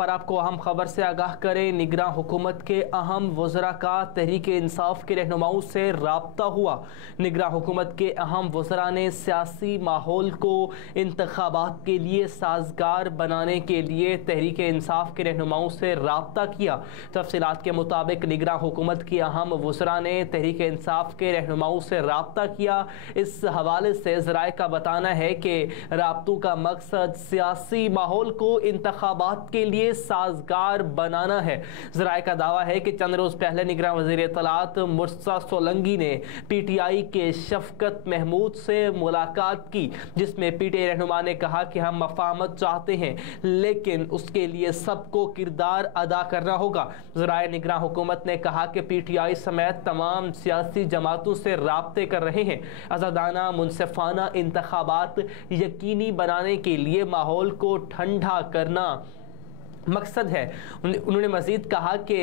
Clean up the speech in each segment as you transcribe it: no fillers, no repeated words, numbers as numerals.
پر آپ کو اہم خبر سے آگاہ کریں، نگراں حکومت کے اہم وزراء کا تحریک انصاف کے رہنماؤں سے رابطہ ہوا۔ نگراں حکومت کے اہم وزراء نے سیاسی ماحول کو انتخابات کے لیے سازگار بنانے کے لیے تحریک انصاف کے رہنماؤں سے رابطہ کیا۔ تفصیلات کے مطابق نگراں حکومت کے اہم وزراء نے تحریک انصاف کے رہنماؤں سے رابطہ کیا۔ اس حوالے سے ذرائع کا بتانا ہے کہ رابطوں کا مقصد سیاسی ماحول کو انتخابات کے لیے سازگار بنانا ہے۔ ذرائع کا دعویٰ ہے کہ چند روز پہلے نگراں وزیر اطلاعات مرتضیٰ سولنگی نے پی ٹی آئی کے شفقت محمود سے ملاقات کی، جس میں پی ٹی آئی رہنما نے کہا کہ ہم مفاہمت چاہتے ہیں لیکن اس کے لیے سب کو کردار ادا کرنا ہوگا۔ ذرائع نگراں حکومت نے کہا کہ پی ٹی آئی سمیت تمام سیاسی جماعتوں سے رابطے کر رہے ہیں۔ آزادانہ منصفانہ انتخابات یقینی بنانے کے لیے ماحول کو ٹھنڈا کرنا مقصد ہے۔ انہوں نے مزید کہا کہ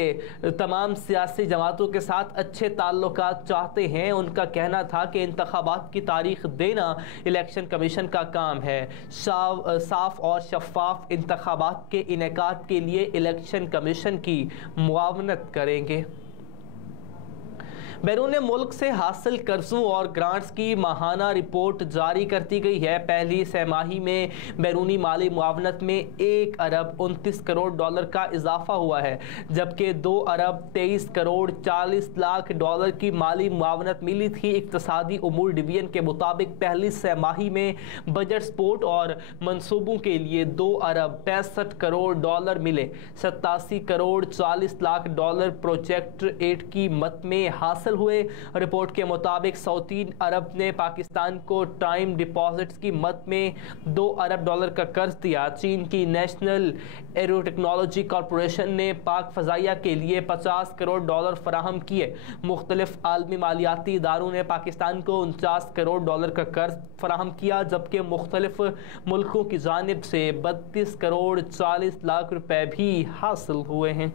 تمام سیاسی جماعتوں کے ساتھ اچھے تعلقات چاہتے ہیں۔ ان کا کہنا تھا کہ انتخابات کی تاریخ دینا الیکشن کمیشن کا کام ہے۔ صاف اور شفاف انتخابات کے انعقاد کے لیے الیکشن کمیشن کی معاونت کریں گے۔ بیرون ملک سے حاصل قرضوں اور گرانٹس کی ماہانہ رپورٹ جاری کرتی گئی ہے۔ پہلی سہ ماہی میں بیرونی مالی معاونت میں 1 ارب 29 کروڑ ڈالر کا اضافہ ہوا ہے، جبکہ 2 ارب 23 کروڑ 40 لاکھ ڈالر کی مالی معاونت ملی تھی۔ اقتصادی امور ڈویژن کے مطابق پہلی سہ ماہی میں بجٹ سپورٹ اور منصوبوں کے لیے 2 ارب 65 کروڑ ڈالر ملے۔ 87 crore 40 lakh dollar project aid کی مد میں حاصل ہوئے۔ رپورٹ کے مطابق سعودی عرب نے پاکستان کو ٹائم ڈپازٹس کی مد میں 2 ارب ڈالر کا قرض دیا۔ چین کی نیشنل ایرو ٹیکنالوجی کارپوریشن نے پاک فضائیہ کے لیے 50 کروڑ ڈالر فراہم کیے۔ مختلف عالمی مالیاتی اداروں نے پاکستان کو 49 کروڑ ڈالر کا قرض فراہم کیا، جبکہ مختلف ملکوں کی جانب سے 32 کروڑ 40 لاکھ روپے بھی حاصل ہوئے ہیں۔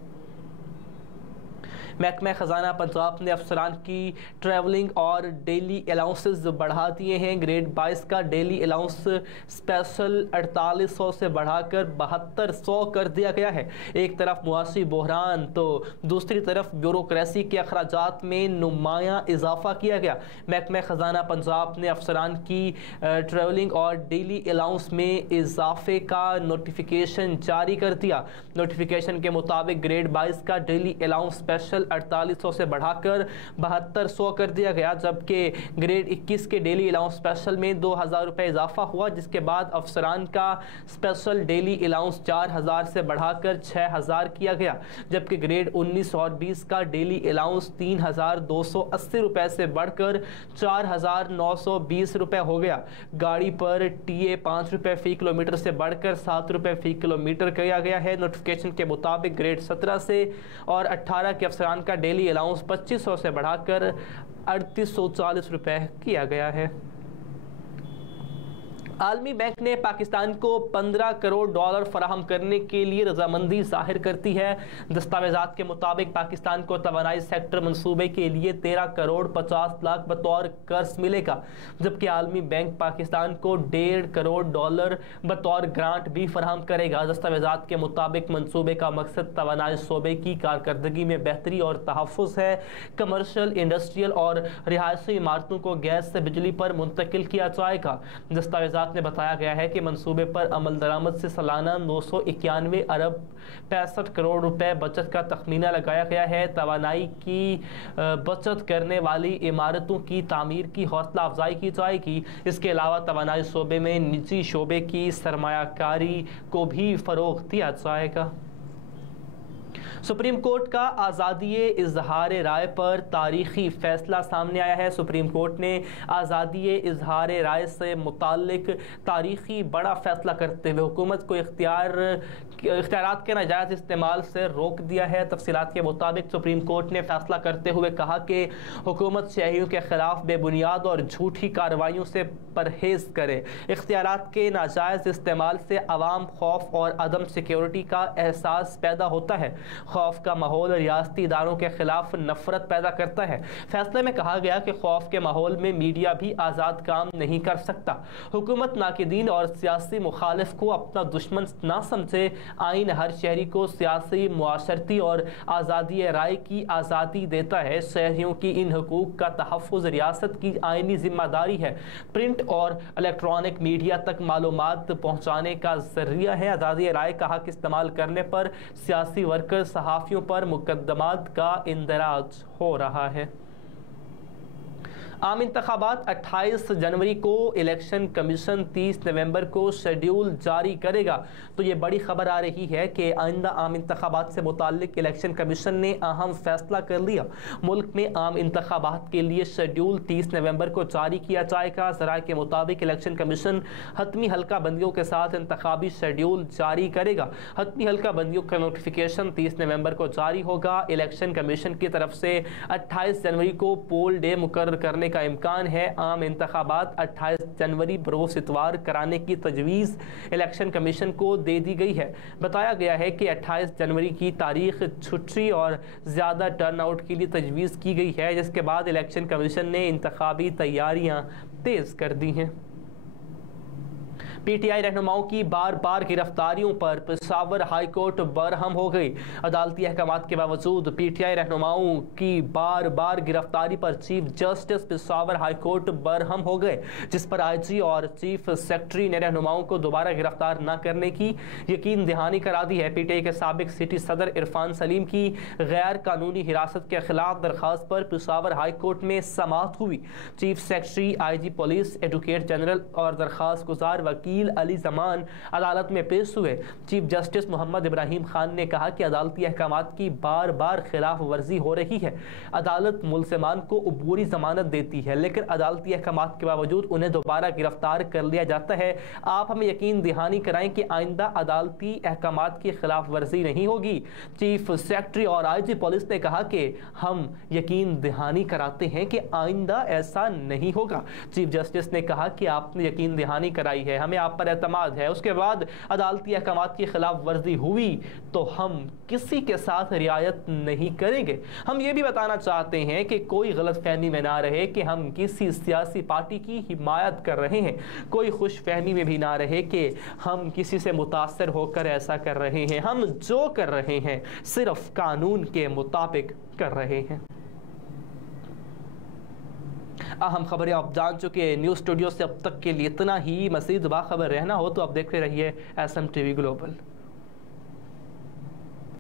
محکمہ خزانہ پنجاب نے افسران کی ٹریولنگ اور ڈیلی الاؤنسز بڑھا دیے ہیں۔ گریڈ 22 کا ڈیلی الاؤنس اسپیشل 4800 سے بڑھا کر 7200 کر دیا گیا ہے۔ ایک طرف معاشی بحران تو دوسری طرف بیوروکریسی کے اخراجات میں نمایاں اضافہ کیا گیا۔ محکمہ خزانہ پنجاب نے افسران کی ٹریولنگ اور ڈیلی الاؤنس میں اضافے کا نوٹیفیکیشن جاری کر دیا۔ نوٹیفیکیشن کے مطابق گریڈ 22 کا ڈیلی الاؤنس اسپیشل 4800 سے بڑھا کر 7200 کر دیا گیا، جبکہ گریڈ 21 کے ڈیلی الاؤنس اسپیشل میں 2000 روپے اضافہ ہوا، جس کے بعد افسران کا اسپیشل ڈیلی الاؤنس 4000 سے بڑھا کر 6000 کیا گیا، جبکہ گریڈ 19 اور 20 کا ڈیلی الاؤنس 3280 روپے سے بڑھ کر 4920 روپے ہو گیا۔ گاڑی پر ٹی اے 5 روپے فی کلومیٹر سے بڑھ کر 7 روپے فی کلومیٹر کیا گیا ہے۔ نوٹیفیکیشن کے مطابق گریڈ 17 سے اور 18 کے افسران کا ڈیلی الاؤنس 2500 سے بڑھا کر 3840 روپے کیا گیا ہے۔ عالمی بینک نے پاکستان کو 15 کروڑ ڈالر فراہم کرنے کے لیے رضامندی ظاہر کرتی ہے۔ دستاویزات کے مطابق پاکستان کو توانائی سیکٹر منصوبے کے لیے 13 کروڑ 50 لاکھ بطور قرض ملے گا، جبکہ عالمی بینک پاکستان کو 1.5 کروڑ ڈالر بطور گرانٹ بھی فراہم کرے گا۔ دستاویزات کے مطابق منصوبے کا مقصد توانائی شعبے کی کارکردگی میں بہتری اور تحفظ ہے۔ کمرشل، انڈسٹریل اور رہائشی عمارتوں کو گیس سے بجلی پر منتقل کیا جائے گا۔ دستاویزات میں بتایا گیا ہے کہ منصوبے پر عمل درآمد سے سالانہ 991 ارب 65 کروڑ روپے بچت کا تخمینہ لگایا گیا ہے۔ توانائی کی بچت کرنے والی عمارتوں کی تعمیر کی حوصلہ افزائی کی جائے گی۔ اس کے علاوہ توانائی شعبے میں نجی شعبے کی سرمایہ کاری کو بھی فروغ دیا جائے گا۔ سپریم کورٹ کا آزادی اظہار رائے پر تاریخی فیصلہ سامنے آیا ہے۔ سپریم کورٹ نے آزادی اظہار رائے سے متعلق تاریخی بڑا فیصلہ کرتے ہوئے حکومت کو اختیارات کے ناجائز استعمال سے روک دیا ہے۔ تفصیلات کے مطابق سپریم کورٹ نے فیصلہ کرتے ہوئے کہا کہ حکومت سیاحیوں کے خلاف بے بنیاد اور جھوٹی کارروائیوں سے پرہیز کرے۔ اختیارات کے ناجائز استعمال سے عوام خوف اور عدم سیکیورٹی کا احساس پیدا ہوتا ہے۔ خوف کا ماحول ریاستی اداروں کے خلاف نفرت پیدا کرتا ہے۔ فیصلے میں کہا گیا کہ خوف کے ماحول میں میڈیا بھی آزاد کام نہیں کر سکتا۔ حکومت ناقدین اور سیاسی مخالف کو اپنا دشمن نہ سمجھے۔ آئین ہر شہری کو سیاسی، معاشرتی اور آزادی رائے کی آزادی دیتا ہے۔ شہریوں کی ان حقوق کا تحفظ ریاست کی آئینی ذمہ داری ہے۔ پرنٹ اور الیکٹرانک میڈیا تک معلومات پہنچانے کا ذریعہ ہے۔ آزادی رائے کا حق استعمال کرنے پر سیاسی ورکر، صحافیوں پر مقدمات کا اندراج ہو رہا ہے۔ عام انتخابات 28 جنوری کو، الیکشن کمیشن 30 نومبر کو شیڈیول جاری کرے گا۔ تو یہ بڑی خبر آ رہی ہے کہ آئندہ عام انتخابات سے متعلق الیکشن کمیشن نے اہم فیصلہ کر لیا۔ ملک میں عام انتخابات کے لیے شیڈیول 30 نومبر کو جاری کیا جائے گا۔ ذرائع کے مطابق الیکشن کمیشن حتمی حلقہ بندیوں کے ساتھ انتخابی شیڈیول جاری کرے گا۔ حتمی حلقہ بندیوں کا نوٹیفیکیشن 30 نومبر کو جاری ہوگا۔ الیکشن کمیشن کی طرف سے 28 جنوری کو پول ڈے مقرر کرنے کا امکان ہے۔ عام انتخابات 28 جنوری بروز اتوار کرانے کی تجویز الیکشن کمیشن کو دے دی گئی ہے۔ بتایا گیا ہے کہ 28 جنوری کی تاریخ چھٹی اور زیادہ ٹرن آؤٹ کے لیے تجویز کی گئی ہے، جس کے بعد الیکشن کمیشن نے انتخابی تیاریاں تیز کر دی ہیں۔ پی ٹی آئی رہنماؤں کی بار بار گرفتاریوں پر پشاور ہائی کورٹ برہم ہو گئی۔ عدالتی احکامات کے باوجود پی ٹی آئی رہنماؤں کی بار بار گرفتاری پر chief justice Peshawar high court برہم ہو گئے، جس پر آئی جی اور چیف سیکرٹری نے رہنماؤں کو دوبارہ گرفتار نہ کرنے کی یقین دہانی کرا دی ہے۔ پی ٹی آئی کے سابق سٹی صدر عرفان سلیم کی غیر قانونی حراست کے خلاف درخواست پر پشاور ہائی کورٹ میں سماعت ہوئی۔ چیف سیکرٹری، آئی جی پولیس، ایڈوکیٹ جنرل اور درخواست گزار وکیل علی زمان عدالت میں پیش ہوئے۔ چیف جسٹس محمد ابراہیم خان نے کہا کہ عدالتی احکامات کی بار بار خلاف ورزی ہو رہی ہے۔ عدالت ملزمان کو عبوری ضمانت دیتی ہے، لیکن عدالتی احکامات کے باوجود انہیں دوبارہ گرفتار کر لیا جاتا ہے۔ آپ ہمیں یقین دہانی کرائیں کہ آئندہ عدالتی احکامات کی خلاف ورزی نہیں ہوگی۔ چیف سیکرٹری اور آئی جی پولیس نے کہا کہ ہم یقین دہانی کراتے ہیں کہ آئندہ ایسا نہیں ہوگا۔ چیف جسٹس نے کہا کہ آپ نے یقین دہانی کرائی ہے، ہمیں آپ پر اعتماد ہے۔ اس کے بعد عدالتی احکامات کی خلاف ورزی ہوئی تو ہم کسی کے ساتھ رعایت نہیں کریں گے۔ ہم یہ بھی بتانا چاہتے ہیں کہ کوئی غلط فہمی میں نہ رہے کہ ہم کسی سیاسی پارٹی کی حمایت کر رہے ہیں۔ کوئی خوش فہمی میں بھی نہ رہے کہ ہم کسی سے متاثر ہو کر ایسا کر رہے ہیں۔ ہم جو کر رہے ہیں صرف قانون کے مطابق کر رہے ہیں۔ اہم خبریں آپ جان چکے ہیں۔ نیوز اسٹوڈیو سے اب تک کے لیے اتنا ہی۔ مزید باخبر رہنا ہو تو آپ دیکھتے رہیے S M T V global.